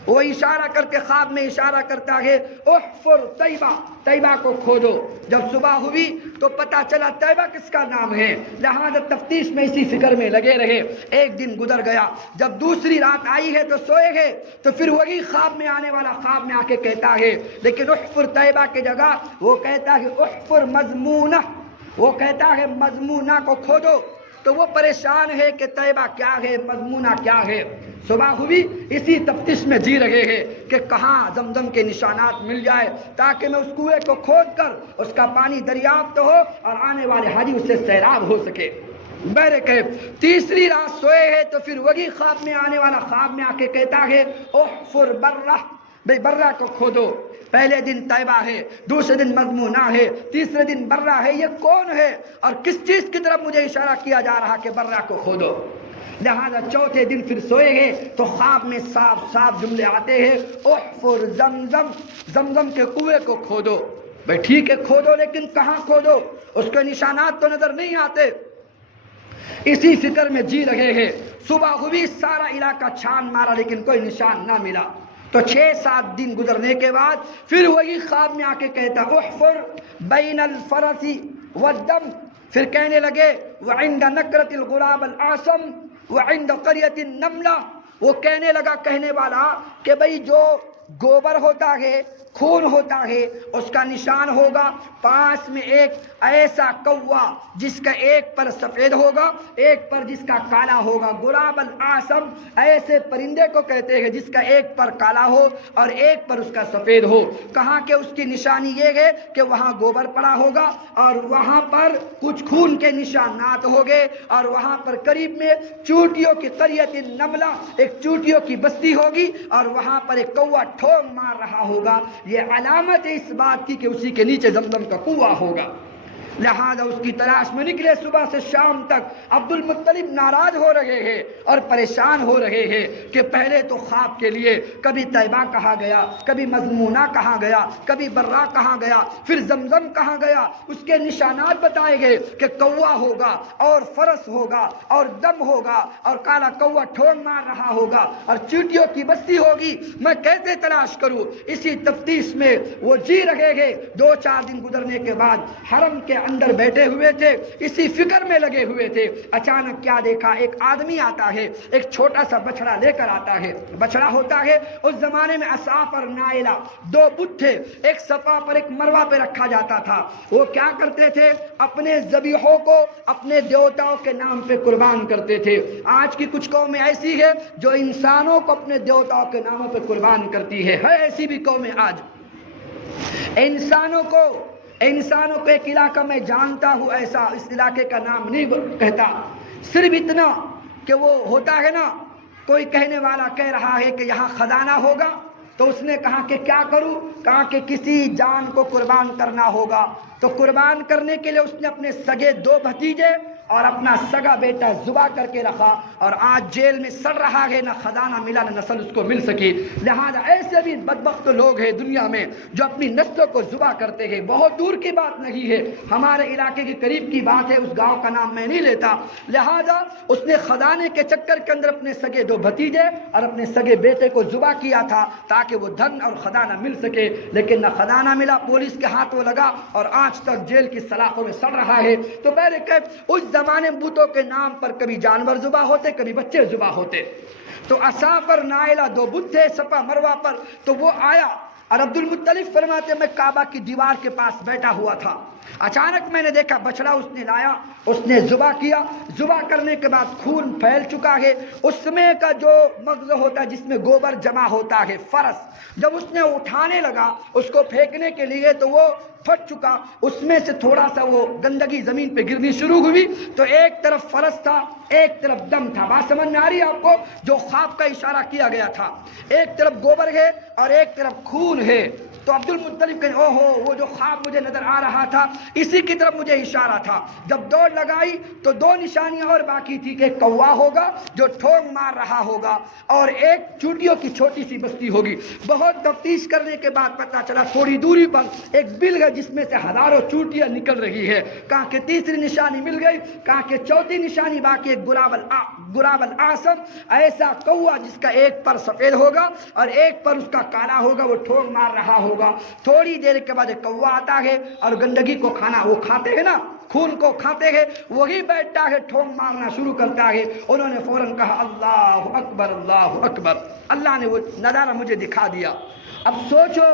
وہ اشارہ کر کے خواب میں اشارہ کرتا ہے احفر طیبہ، طیبہ کو کھودو۔ جب صبح ہوئی تو پتہ چلا طیبہ کس کا نام ہے، لہذا تفتیش میں اسی فکر میں لگے رہے۔ ایک دن گزر گیا، جب دوسری رات آئی ہے تو سوئے گئے تو پھر وہی خواب میں آنے والا خواب میں آ کے کہتا ہے، لیکن احفر طیبہ کی جگہ وہ کہتا ہے احفر مضمونہ، وہ کہتا ہے مضمونہ کو کھودو۔ تو وہ پریشان ہے کہ طیبہ کیا ہے، مضمونہ کیا ہے۔ صبح ہوئی، اسی تفتیش میں جی رہے ہیں کہ کہاں زمزم کے نشانات مل جائے تاکہ میں اس کنویں کو کھود کر اس کا پانی دریافت ہو اور آنے والے حاجی اس سے سیراب ہو سکے۔ بہرکیف تیسری رات سوئے ہیں تو پھر وہی خواب میں آنے والا خواب میں آ کے کہتا ہے احفر برہ، بھئی برہ کو کھودو۔ پہلے دن طیبہ ہے، دوسرے دن مضمونہ ہے، تیسرے دن برہ ہے۔ یہ کون ہے اور کس چیز کی طرف مجھے اشارہ کیا جا رہا کہ برہ کو کھودو؟ لہذا چوتھے دن پھر سوئے گئے تو خواب میں صاف صاف جملے آتے ہیں احفر زمزم، زمزم کے کنویں کو کھودو۔ بھئی ٹھیک ہے کھودو، لیکن کہاں کھودو؟ اس کے نشانات تو نظر نہیں آتے۔ اسی فکر میں جی رہے ہیں۔ صبح ہوئی، سارا علاقہ چھان مارا لیکن کوئی نشان نہ ملا۔ تو 6-7 دن گزرنے کے بعد پھر وہی خواب میں آ کے کہتا احفر بین الفرس والدم، پھر کہنے لگے وعند نکرت الغراب العاصم وعند قریۃ النملہ، وہ کہنے لگا کہنے والا کہ بھئی جو گوبر ہوتا ہے، خون ہوتا ہے، اس کا نشان ہوگا پاس میں ایک ایسا کوا جس کا ایک پر سفید ہوگا، ایک پر جس کا کالا ہوگا۔ غراب العاصم ایسے پرندے کو کہتے ہیں جس کا ایک پر کالا ہو اور ایک پر اس کا سفید ہو۔ کہاں کہ اس کی نشانی یہ ہے کہ وہاں گوبر پڑا ہوگا اور وہاں پر کچھ خون کے نشانات ہوگے، اور وہاں پر قریب میں چوٹیوں کی قریۃ النملہ، ایک چوٹیوں کی بستی ہوگی، اور وہاں پر ایک کوا ٹھونگ مار رہا ہوگا۔ یہ علامت ہے اس بات کی کہ اسی کے نیچے زمزم کا کنواں ہوگا۔ لہذا اس کی تلاش میں نکلے۔ صبح سے شام تک عبد المطلب ناراض ہو رہے ہیں اور پریشان ہو رہے ہیں کہ پہلے تو خواب کے لیے کبھی طیبہ کہا گیا، کبھی مضمونہ کہا گیا، کبھی برہ کہا گیا، پھر زمزم کہا گیا۔ اس کے نشانات بتائے گئے کہ کوا ہوگا اور فرس ہوگا اور دم ہوگا اور کالا کوا ٹھونگ مار رہا ہوگا اور چیٹیوں کی بستی ہوگی۔ میں کیسے تلاش کروں؟ اسی تفتیش میں وہ جی رہے گے۔ 2-4 دن گزرنے کے بعد حرم کے اندر بیٹھے ہوئے تھے، اسی فکر میں لگے ہوئے تھے، اچانک کیا دیکھا؟ ایک آدمی آتا ہے، ایک چھوٹا سا بچڑا لے کر آتا ہے۔ بچڑا ہوتا ہے، اس زمانے میں اصاف اور نائلہ 2 بت تھے، ایک صفا پر ایک مروہ پہ رکھا جاتا تھا۔ وہ کیا کرتے تھے؟ اپنے ذبیحوں کو اپنے دیوتاؤں کے نام پہ قربان کرتے تھے۔ آج کی کچھ قومیں ایسی ہے جو انسانوں کو اپنے دیوتاؤں کے ناموں پہ قربان کرتی ہے ایسی بھی قومیں آج۔ انسانوں کو ایک علاقہ میں جانتا ہوں، ایسا اس علاقے کا نام نہیں کہتا، صرف اتنا کہ وہ ہوتا ہے نا، کوئی کہنے والا کہہ رہا ہے کہ یہاں خزانہ ہوگا، تو اس نے کہا کہ کیا کروں؟ کہا کہ کسی جان کو قربان کرنا ہوگا۔ تو قربان کرنے کے لیے اس نے اپنے سگے 2 بھتیجے اور اپنا سگا بیٹا ذبح کر کے رکھا، اور آج جیل میں سڑ رہا ہے، نہ خزانہ ملا نہ نسل اس کو مل سکی۔ لہذا ایسے بھی بدبخت لوگ ہیں دنیا میں جو اپنی نسلوں کو ذبح کرتے ہیں۔ بہت دور کی بات نہیں ہے، ہمارے علاقے کے قریب کی بات ہے، اس گاؤں کا نام میں نہیں لیتا۔ لہذا اس نے خزانے کے چکر کے اندر اپنے سگے 2 بھتیجے اور اپنے سگے بیٹے کو ذبح کیا تھا تاکہ وہ دھن اور خزانہ مل سکے، لیکن نہ خزانہ ملا، پولیس کے ہاتھ وہ لگا اور آج تک جیل کی سلاخوں میں سڑ رہا ہے۔ تو بہرکیف اس زمانے میں بتوں کے نام پر کبھی جانور ذبح ہوتے، کبھی بچے ذبح ہوتے۔ تو اصاف اور نائلہ 2 بت تھے صفا مروہ پر۔ تو وہ آیا اور عبد المطلب فرماتے میں کعبہ کی دیوار کے پاس بیٹھا ہوا تھا، اچانک میں نے دیکھا بچڑا اس نے لایا، اس نے ذبح کیا۔ ذبح کرنے کے بعد خون پھیل چکا ہے، اس میں کا جو مغز ہوتا ہے جس میں گوبر جمع ہوتا ہے، فرس، جب اس نے اٹھانے لگا اس کو پھینکنے کے لیے تو وہ پھٹ چکا، اس میں سے تھوڑا سا وہ گندگی زمین پہ گرنی شروع ہوئی۔ تو ایک طرف فرس تھا، ایک طرف دم تھا۔ بات سمجھ میں آ رہی ہے آپ کو؟ جو خواب کا اشارہ کیا گیا تھا، ایک طرف گوبر ہے اور ایک طرف خون ہے۔ تو عبد المطلب کہے او ہو وہ جو خواب مجھے نظر آ رہا تھا اسی کی طرف مجھے اشارہ تھا. جب دوڑ لگائی تو دو نشانیاں اور باقی تھی کہ ایک کوا ہوگا جو ٹھونگ مار رہا ہوگا اور ایک چونٹیوں کی چھوٹی سی بستی ہوگی. بہت تفتیش کرنے کے بعد پتہ چلا تھوڑی دوری پر ایک بل ہے جس میں سے ہزاروں چونٹیاں نکل رہی ہے. کہا کہ تیسری نشانی مل گئی. کہا کہ چوتھی نشانی باقی ایک غراب الاسم ایسا کوا جس کا ایک پر سفید ہوگا اور ایک پر اس کا کالا ہوگا, وہ ٹھونگ مار رہا ہوگا. تھوڑی دیر کے بعد ایک کوا آتا ہے اور گندگی کو کھانا وہ کھاتے ہیں نا, خون کو کھاتے ہیں, وہی بیٹھتا ہے ٹھونگ مارنا شروع کرتا ہے. انہوں نے فوراً کہا اللہ اکبر اللہ اکبر. اللہ نے وہ نظارہ مجھے دکھا دیا. اب سوچو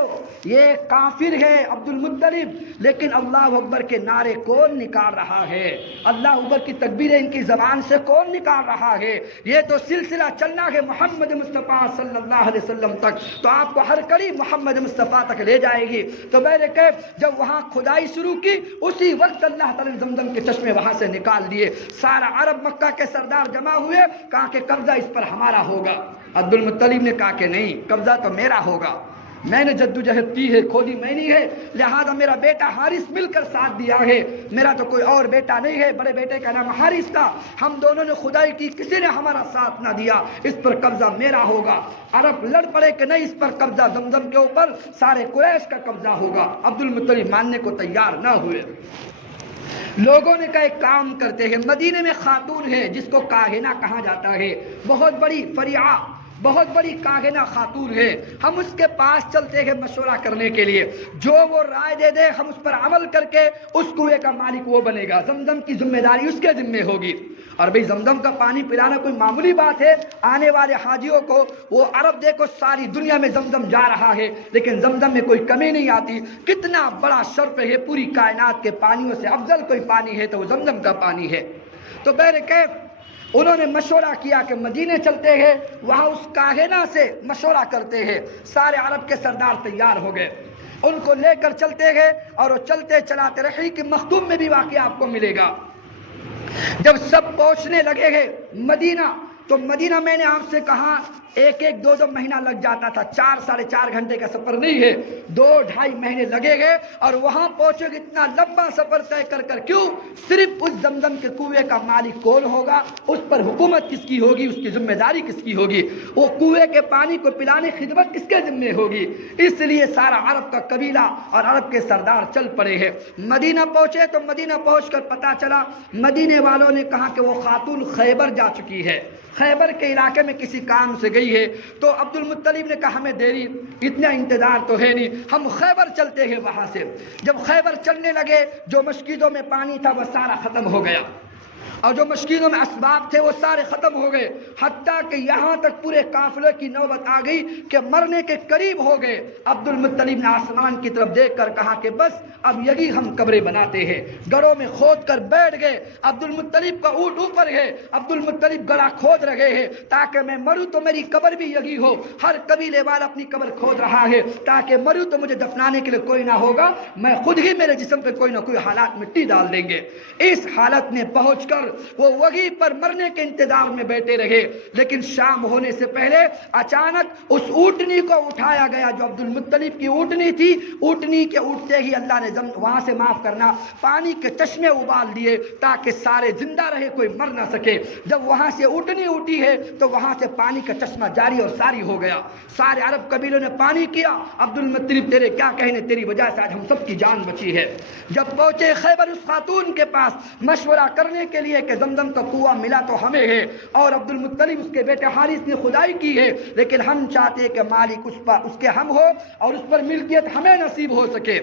یہ کافر ہے عبد المطلب, لیکن اللہ اکبر کے نعرے کون نکال رہا ہے؟ اللہ اکبر کی تکبیریں ان کی زبان سے کون نکال رہا ہے؟ یہ تو سلسلہ چلنا ہے محمد مصطفیٰ صلی اللہ علیہ وسلم تک, تو آپ کو ہر کڑی محمد مصطفیٰ تک لے جائے گی. تو میرے کیف جب وہاں کھدائی شروع کی اسی وقت اللہ تعالیٰ نے زمزم کے چشمے وہاں سے نکال دیے. سارا عرب مکہ کے سردار جمع ہوئے, کہا کہ قبضہ اس پر ہمارا ہوگا. عبد المطلب نے کہا کہ نہیں, قبضہ تو میرا ہوگا, میں نے جدوجہد کی ہے, کھودی میں نہیں ہے, لہذا میرا بیٹا حارث مل کر ساتھ دیا ہے, میرا تو کوئی اور بیٹا نہیں ہے, بڑے بیٹے کا نام حارث تھا, ہم دونوں نے خدائی کی, کسی نے ہمارا ساتھ نہ دیا, اس پر قبضہ میرا ہوگا. عرب لڑ پڑے کہ نہیں اس پر قبضہ زمزم کے اوپر سارے قریش کا قبضہ ہوگا. عبد المطلب ماننے کو تیار نہ ہوئے. لوگوں نے کہا ایک کام کرتے ہیں, مدینے میں خاتون ہے جس کو کاہنہ کہا جاتا ہے, بہت بڑی فریعہ, بہت بڑی کاہنہ خاتون ہے, ہم اس کے پاس چلتے ہیں مشورہ کرنے کے لیے, جو وہ رائے دے دے ہم اس پر عمل کر کے اس کنویں کا مالک وہ بنے گا, زمزم کی ذمہ داری اس کے ذمہ ہوگی. اور بھئی زمزم کا پانی پلانا کوئی معمولی بات ہے؟ آنے والے حاجیوں کو وہ عرب دیکھو ساری دنیا میں زمزم جا رہا ہے لیکن زمزم میں کوئی کمی نہیں آتی. کتنا بڑا شرف ہے, پوری کائنات کے پانیوں سے افضل کوئی پانی ہے تو وہ زمزم کا پانی ہے. تو بہرکیف انہوں نے مشورہ کیا کہ مدینے چلتے ہیں, وہاں اس کاہنہ سے مشورہ کرتے ہیں. سارے عرب کے سردار تیار ہو گئے, ان کو لے کر چلتے گئے اور وہ چلتے چلاتے رہی کہ مختوم میں بھی واقعہ آپ کو ملے گا. جب سب پہنچنے لگے ہیں مدینہ, تو مدینہ میں نے آپ سے کہا ایک ایک دو مہینہ لگ جاتا تھا, 4-4.5 گھنٹے کا سفر نہیں ہے, 2-2.5 مہینے لگے گئے اور وہاں پہنچے گے. اتنا لمبا سفر طے کر کیوں؟ صرف اس زمزم کے کنویں کا مالک کون ہوگا, اس پر حکومت کس کی ہوگی, اس کی ذمہ داری کس کی ہوگی, وہ کنویں کے پانی کو پلانے خدمت کس کے ذمہ ہوگی. اس لیے سارا عرب کا قبیلہ اور عرب کے سردار چل پڑے ہیں. مدینہ پہنچے تو مدینہ پہنچ کر پتہ چلا مدینے والوں نے کہا کہ وہ خاتون خیبر جا چکی ہے, خیبر کے علاقے میں کسی کام سے گئی ہے. تو عبد المطلب نے کہا ہمیں دیری اتنا انتظار تو ہے نہیں, ہم خیبر چلتے ہیں وہاں سے. جب خیبر چلنے لگے جو مشکیزوں میں پانی تھا وہ سارا ختم ہو گیا اور جو مشکینوں میں اسباب تھے وہ سارے ختم ہو گئے, حتیٰ کہ یہاں تک پورے قافلے کی نوبت آ گئی کہ مرنے کے قریب ہو گئے. عبد المطلب نے آسمان کی طرف دیکھ کر کہا کہ بس اب یہی ہم قبریں بناتے ہیں. گڑوں میں کھود کر بیٹھ گئے. عبد المطلب کا اونٹ اوپر ہے, عبد المطلب گڑا کھود رہے ہیں تاکہ میں مروں تو میری قبر بھی یہی ہو. ہر قبیلے والا اپنی قبر کھود رہا ہے تاکہ مروں تو مجھے دفنانے کے لیے کوئی نہ ہوگا, میں خود ہی میرے جسم پہ کوئی نہ کوئی حالات مٹی ڈال دیں گے. اس حالت میں پہنچ کر وہ وہی پر مرنے کے انتظار میں بیٹھے رہے. لیکن شام ہونے سے پہلے اچانک اس اونٹنی کو اٹھایا گیا جو عبد المطلب کی اونٹنی تھی. اونٹنی کے اٹھتے ہی اللہ نے وہاں سے معاف کرنا پانی کے چشمے ابال دیے تاکہ سارے زندہ رہے, کوئی مر نہ سکے. جب وہاں سے اونٹنی اٹھی ہے تو وہاں سے پانی کا چشمہ جاری اور ساری ہو گیا. سارے عرب قبیلوں نے پانی کیا. عبد المطلب تیرے کیا کہنے, تیری وجہ سے آج ہم سب کی جان بچی ہے. جب پہنچے خیبر اس خاتون کے پاس مشورہ کرنے کے لیے کہ زمزم کا کنواں ملا تو ہمیں ہے اور عبد المطلب اس کے بیٹے حارث نے خدائی کی ہے, لیکن ہم چاہتے ہیں کہ مالک اس کے ہم ہو اور اس پر ملکیت ہمیں نصیب ہو سکے.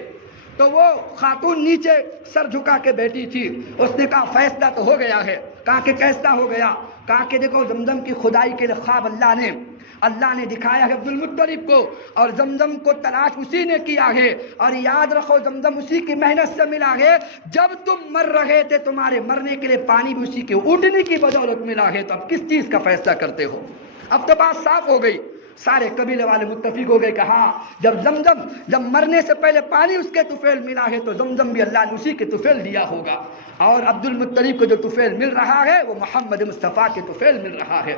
تو وہ خاتون نیچے سر جھکا کے بیٹھی تھی. اس نے کہا فیصلہ تو ہو گیا ہے. کہا کہ کیسا ہو گیا؟ کہا کہ دیکھو زمزم کی خدائی کے لیے خواب اللہ نے دکھایا ہے عبد المطلب کو, اور زمزم کو تلاش اسی نے کیا ہے. اور یاد رکھو زمزم اسی کی محنت سے ملا ہے. جب تم مر رہے تھے تمہارے مرنے کے لیے پانی بھی اسی کے اونٹنے کی بدولت ملا ہے, تو اب کس چیز کا فیصلہ کرتے ہو؟ اب تو بات صاف ہو گئی. سارے قبیلے والے متفق ہو گئے کہ ہاں جب مرنے سے پہلے پانی اس کے طفیل ملا ہے تو زمزم بھی اللہ نے اسی کے طفیل دیا ہوگا، اور عبد المطلب کو جو طفیل مل رہا ہے وہ محمد مصطفیٰ کے طفیل مل رہا ہے۔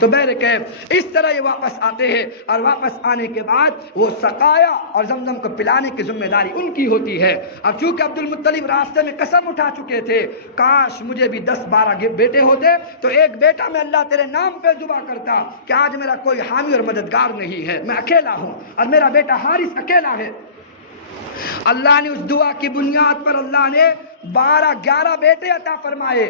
تو بہرکیف اس طرح یہ واپس آتے ہیں، اور واپس آنے کے بعد وہ سقایا اور زمزم کو پلانے کی ذمہ داری ان کی ہوتی ہے۔ اب چونکہ عبد المطلب راستے میں قسم اٹھا چکے تھے، کاش مجھے بھی 10-12 بیٹے ہوتے تو ایک بیٹا میں اللہ تیرے نام پہ ذبح کرتا، کہ آج میرا کوئی حامی اور مددگار نہیں ہے، میں اکیلا ہوں اور میرا بیٹا حارث اکیلا ہے۔ اللہ نے اس دعا کی بنیاد پر اللہ نے 11 بیٹے عطا فرمائے،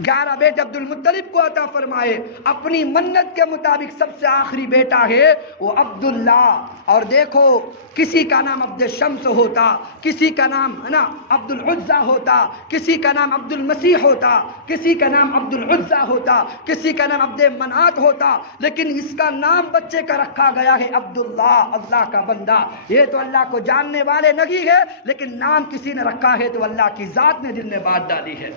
11 بیٹے عبد المطلب کو عطا فرمائے۔ اپنی منت کے مطابق سب سے آخری بیٹا ہے وہ عبداللہ، اور دیکھو کسی کا نام عبد الشمس ہوتا، کسی کا نام عبد العزہ ہوتا، کسی کا نام عبد المسیح ہوتا، کسی کا نام عبد العزہ ہوتا، کسی کا نام عبد منات ہوتا، لیکن اس کا نام بچے کا رکھا گیا ہے عبداللہ، اللہ کا بندہ۔ یہ تو اللہ کو جاننے والے نہیں ہے، لیکن نام کسی نے رکھا ہے تو اللہ کی ذات نے دل میں بات ڈالی ہے۔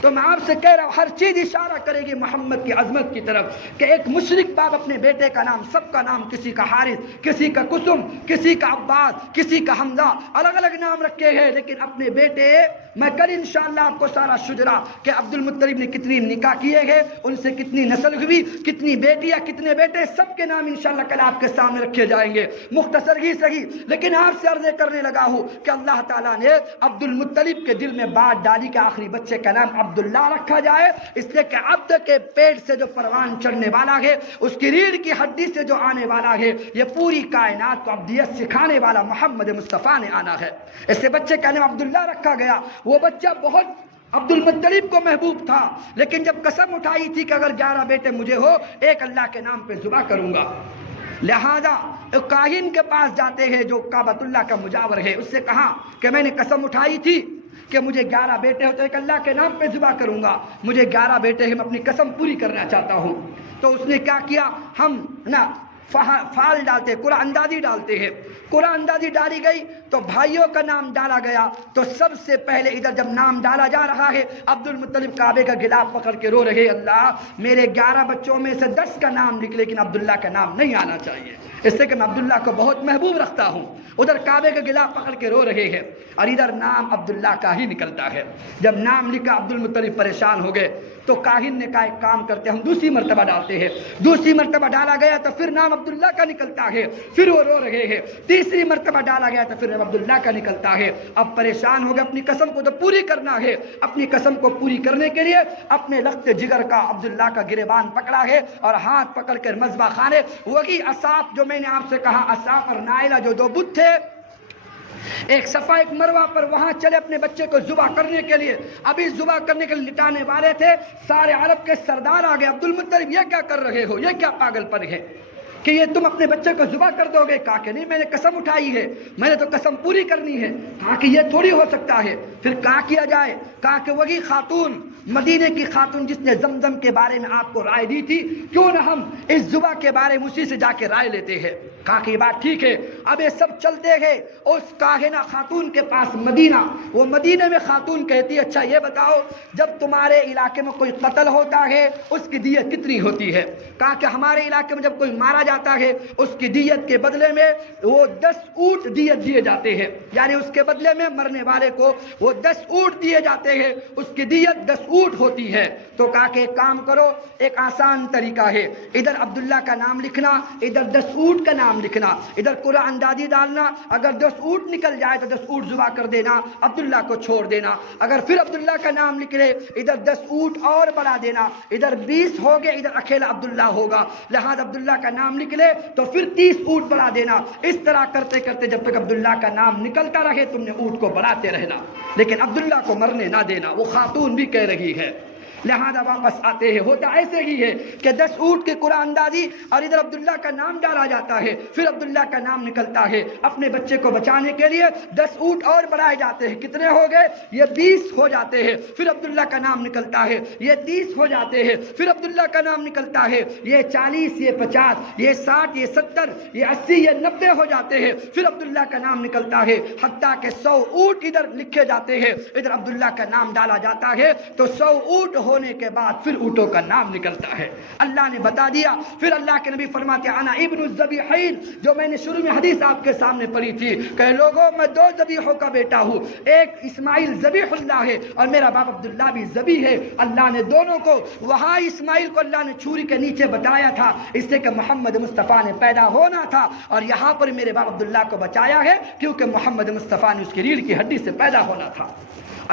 تو میں آپ سے کہہ رہا ہوں، ہر چیز اشارہ کرے گی محمد کی عظمت کی طرف، کہ ایک مشرک باپ اپنے بیٹے کا نام، سب کا نام، کسی کا حارث، کسی کا قسم، کسی کا عباس، کسی کا حمزہ، الگ الگ نام رکھے ہیں، لیکن اپنے بیٹے، میں کل انشاءاللہ آپ کو سارا شجرا کہ عبد المطلب نے کتنی نکاح کیے ہیں، ان سے کتنی نسل ہوئی، کتنی بیٹیاں، کتنے بیٹے، سب کے نام انشاءاللہ کل آپ کے سامنے رکھے جائیں گے، مختصر ہی صحیح، لیکن آپ سے عرض کرنے لگا ہوں کہ اللہ تعالیٰ نے عبد المطلب کے دل میں بات ڈالی کہ آخری بچے کا نام عبداللہ رکھا جائے، اس لیے کہ عبد کے پیٹ سے جو پروان چڑھنے والا ہے، اس کی ریڑھ کی ہڈی سے جو آنے والا ہے، یہ پوری کائنات کو عبدیت سکھانے والا محمد مصطفیٰ نے آنا ہے۔ اس سے بچے کا نام عبداللہ رکھا گیا۔ وہ بچہ بہت عبد المطلب کو محبوب تھا، لیکن جب قسم اٹھائی تھی کہ اگر 11 بیٹے مجھے ہو، ایک اللہ کے نام پہ ذبح کروں گا، لہذا ایک کاہن کے پاس جاتے ہیں جو کعبۃ اللہ کا مجاور ہے، اس سے کہا کہ میں نے قسم اٹھائی تھی کہ مجھے 11 بیٹے ہو تو ایک اللہ کے نام پہ ذبح کروں گا، مجھے 11 بیٹے ہیں، میں اپنی قسم پوری کرنا چاہتا ہوں۔ تو اس نے کیا کیا، ہم فال ڈالتے، قرآن اندازی ڈالتے ہیں، قرآن اندازی ڈالی گئی تو بھائیوں کا نام ڈالا گیا۔ تو سب سے پہلے ادھر جب نام ڈالا جا رہا ہے، عبد المطلب کعبے کا غلاف پکڑ کے رو رہے، اللہ میرے 11 بچوں میں سے 10 کا نام نکلے، لیکن عبداللہ کا نام نہیں آنا چاہیے، اس سے کہ میں عبداللہ کو بہت محبوب رکھتا ہوں۔ ادھر کعبے کا غلاف پکڑ کے رو رہے ہیں، اور ادھر نام عبداللہ کا ہی نکلتا ہے۔ جب نام لکھا عبد المطلب پریشان ہو گئے، تو کاہن نے کہا ایک کام کرتے، ہم دوسری مرتبہ ڈالتے ہیں۔ دوسری مرتبہ ڈالا گیا تو پھر نام عبداللہ کا نکلتا ہے، پھر وہ رو رہے ہیں۔ تیسری مرتبہ ڈالا گیا تو پھر نام عبداللہ کا نکلتا ہے۔ اب پریشان ہو گئے، اپنی قسم کو تو پوری کرنا ہے، اپنی قسم کو پوری کرنے کے لیے اپنے لخت جگر کا عبداللہ کا گریبان پکڑا ہے، اور ہاتھ پکڑ کر مذبح خانے، وہی اصاف جو میں نے آپ سے کہا، اصاف اور نائلہ جو 2 بت تھے، ایک صفا ایک مروہ پر، وہاں چلے اپنے بچے کو ذبح کرنے کے لیے۔ ابھی ذبح کرنے کے لیے لٹانے والے تھے، سارے عرب کے سردار آ گئے، عبد المطلب یہ کیا کر رہے ہو، یہ کیا پاگل پن ہے کہ یہ تم اپنے بچے کو ذبح کر دو گے؟ کہا کہ نہیں، میں نے قسم اٹھائی ہے، میں نے تو قسم پوری کرنی ہے۔ کہا کہ یہ تھوڑی ہو سکتا ہے، پھر کہا کیا جائے؟ کہا کہ وہی خاتون، مدینے کی خاتون جس نے زمزم کے بارے میں آپ کو رائے دی تھی، کیوں نہ ہم اس ذبح کے بارے میں اسی سے جا کے رائے لیتے ہیں۔ کہا کہ یہ بات ٹھیک ہے۔ اب یہ سب چلتے گئے اس کاہنہ خاتون کے پاس مدینہ، وہ مدینے میں خاتون کہتی ہے اچھا یہ بتاؤ، جب تمہارے علاقے میں کوئی قتل ہوتا ہے اس کی دیت کتنی ہوتی ہے؟ کہا کہ ہمارے علاقے میں جب کوئی مارا جاتا ہے اس کی دیت کے بدلے میں وہ 10 اونٹ دیت دیے جاتے ہیں، یعنی اس کے بدلے میں مرنے والے کو وہ 10 اونٹ دیے جاتے ہیں، اس کی دیت 10 اونٹ ہوتی ہے۔ تو کہا کہ ایک کام کرو، ایک آسان طریقہ ہے، ادھر عبداللہ کا نام لکھنا، ادھر 10 اونٹ کا نام لکھنا، ادھر قرآن اندازی ڈالنا، اگر 10 اونٹ نکل جائے تو 10 اونٹ ذبح کر دینا، عبداللہ کو چھوڑ دینا، اگر پھر عبداللہ کا نام نکلے ادھر 10 اونٹ اور بڑھا دینا، ادھر 20 ہو گئے، ادھر اکیلا عبداللہ ہوگا، لہذا عبداللہ کا نام نکلے تو پھر 30 اونٹ بڑھا دینا۔ اس طرح کرتے کرتے جب تک عبداللہ کا نام نکلتا رہے تم نے اونٹ کو بڑھاتے رہنا، لیکن عبداللہ کو مرنے نہ دینا۔ وہ خاتون بھی کہہ رہی ہے، لہذا واپس آتے ہیں، ہوتا ایسے ہی ہے کہ 10 اونٹ کی قرآن اندازی اور ادھر عبداللہ کا نام ڈالا جاتا ہے، پھر عبداللہ کا نام نکلتا ہے، اپنے بچے کو بچانے کے لیے 10 اونٹ اور بڑھائے جاتے ہیں، کتنے ہو گئے؟ یہ 20 ہو جاتے ہیں، پھر عبداللہ کا نام نکلتا ہے، یہ 30 ہو جاتے ہیں، پھر عبداللہ کا نام نکلتا ہے، یہ 40، یہ 50، یہ 60، یہ 70، یہ 80، یہ 90 ہو جاتے ہیں، پھر عبداللہ کا نام نکلتا ہے، حتیٰ کہ 100 اونٹ ادھر لکھے جاتے ہیں، ادھر عبداللہ کا نام ڈالا جاتا ہے تو 100 اونٹ ہونے کے بعد پھر اونٹوں کا نام نکلتا ہے۔ اللہ نے بتا دیا۔ پھر اللہ کے نبی فرماتے انا ابن الذبیحین، جو میں نے شروع میں حدیث آپ کے سامنے پڑھی تھی کہ لوگوں میں دو ذبیحوں کا بیٹا ہوں، ایک اسماعیل ذبیح اللہ ہے اور میرا باپ عبداللہ بھی ذبیح ہے۔ اللہ نے دونوں کو وہاں اسماعیل کو اللہ نے چھری کے نیچے بتایا تھا اس سے کہ محمد مصطفیٰ نے پیدا ہونا تھا، اور یہاں پر میرے باپ عبداللہ کو بچایا ہے کیونکہ محمد مصطفیٰ نے اس کی ریڑھ کی ہڈی سے پیدا ہونا تھا۔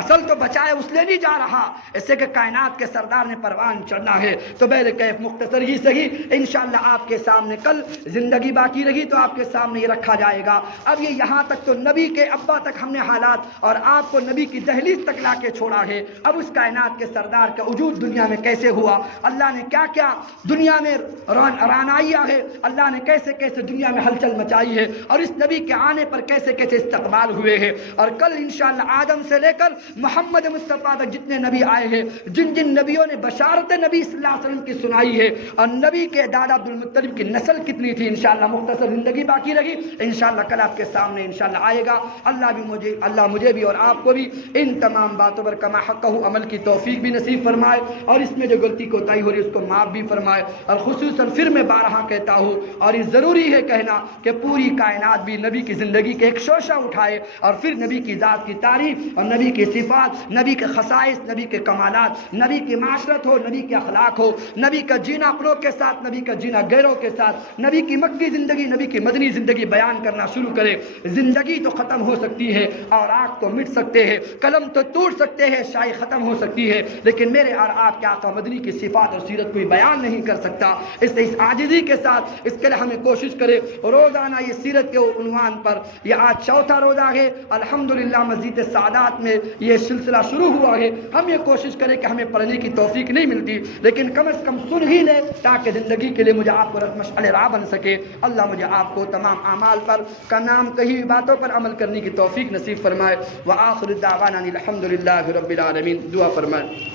اصل تو بچائے اس لیے نہیں جا رہا اس سے کہ کائنات کے سردار نے پروان چڑھنا ہے۔ تو بہرکیف مختصر ہی صحیح انشاءاللہ آپ کے سامنے کل زندگی باقی رہی تو آپ کے سامنے یہ رکھا جائے گا۔ اب یہ یہاں تک تو نبی کے ابا تک ہم نے حالات اور آپ کو نبی کی دہلیز تک لا کے چھوڑا ہے۔ اب اس کائنات کے سردار کا وجود دنیا میں کیسے ہوا، اللہ نے کیا کیا دنیا میں رانائیاں ہے، اللہ نے کیسے کیسے دنیا میں ہلچل مچائی ہے، اور اس نبی کے آنے پر کیسے کیسے استقبال ہوئے ہیں۔ اور کل انشاءاللہ آدم سے لے کر محمد مصطفیٰ تک جتنے نبی آئے ہیں، جن جن نبیوں نے بشارت نبی صلی اللہ علیہ وسلم کی سنائی ہے، اور نبی کے دادا عبدالمطلب کی نسل کتنی تھی، انشاءاللہ مختصر زندگی باقی رہی، انشاءاللہ کل آپ کے سامنے انشاءاللہ آئے گا۔ اللہ مجھے بھی اور آپ کو بھی ان تمام باتوں پر کما حقہ عمل کی توفیق بھی نصیب فرمائے، اور اس میں جو غلطی کوتاہی ہو رہی ہے اس کو معاف بھی فرمائے۔ اور خصوصاً پھر میں بارہا کہتا ہوں اور یہ ضروری ہے کہنا کہ پوری کائنات بھی نبی کی زندگی کے ایک شوشہ اٹھائے اور پھر نبی کی ذات کی تعریف اور نبی کی صفات، نبی کے خصائص، نبی کے کمالات، نبی کی معاشرت ہو، نبی کے اخلاق ہو، نبی کا جینا اپنوں کے ساتھ، نبی کا جینا غیروں کے ساتھ، نبی کی مکی زندگی، نبی کی مدنی زندگی بیان کرنا شروع کرے۔ زندگی تو ختم ہو سکتی ہے اور آنکھ تو مٹ سکتے ہیں، قلم تو ٹوٹ سکتے ہیں، شاعری ختم ہو سکتی ہے، لیکن میرے اور آپ کے آقا مدنی کی صفات اور سیرت کوئی بیان نہیں کر سکتا۔ اس عاجزی کے ساتھ اس کے لیے ہمیں کوشش کرے روزانہ یہ سیرت کے عنوان پر، یہ آج چوتھا روزہ ہے، الحمدللہ مسجد سعادات میں یہ سلسلہ شروع ہوا ہے۔ ہم یہ کوشش کریں کہ ہمیں پڑھنے کی توفیق نہیں ملتی لیکن کم از کم سن ہی لے تاکہ زندگی کے لیے مجھے آپ کو مشعل راہ بن سکے۔ اللہ مجھے آپ کو تمام اعمال پر کا نام کہی ہوئی باتوں پر عمل کرنے کی توفیق نصیب فرمائے۔ وآخر دعوانا الحمدللہ رب العالمین۔ دعا فرمائے۔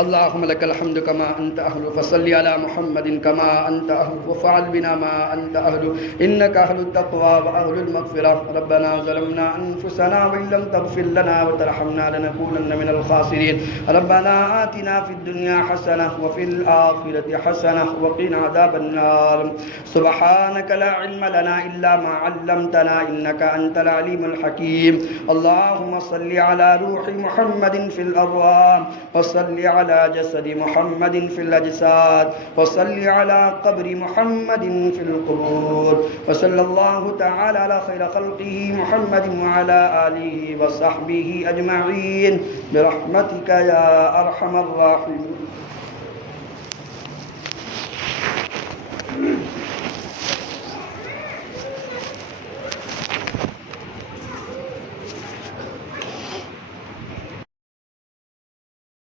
اللهم لك الحمد كما أنت أهل، فصل على محمد كما أنت أهل، وفعل بنا ما أنت أهل، إنك أهل التقوى وأهل المغفرة. ربنا ظلمنا أنفسنا وإن لم تغفر لنا وترحمنا لنكونن من الخاسرين. ربنا آتنا في الدنيا حسنة وفي الآخرة حسنة وقنا عذاب النار. سبحانك لا علم لنا إلا ما علمتنا إنك أنت العليم الحكيم. اللهم صل على روح محمد في الأرواح، وصل على جسد محمد في الأجساد، وصل على قبر محمد في القبور، وصلى الله تعالى على خير خلقه محمد وعلى آله وصحبه أجمعين برحمتك يا أرحم الراحمين.